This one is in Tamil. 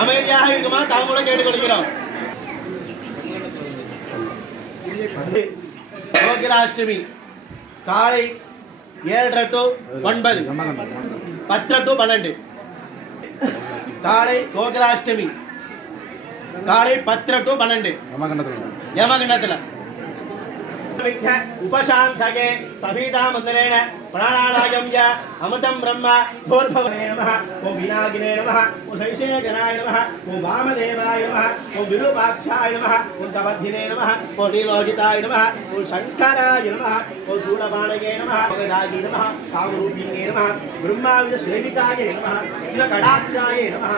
அமைதியாக இருக்குமா தாமூலம் கேட்டுக்கொள்கிறோம். கோகிலாஷ்டமி காலை 7:30 to 9, 10 to 12. காலை கோகிலாஷ்டமி காலை 10 to 12 யமகண்டத்தில் उपशांतके सभीता मंदिरेण प्राणायाम य अमृतं ब्रह्म भूर्भुवने नमः ओम विनागिने नमः ओम शैशेकनाय नमः ओम वामदेवाय नमः ओम विरूपाक्षाय नमः ओम तवद्धिने नमः ओम नीलोहिताय नमः ओम शंकराय नमः ओम शूलपाणये नमः ओम गदाजी नमः कामरूपिणे नमः ब्रह्माविद सेविताय नमः शिवकटाक्षाय नमः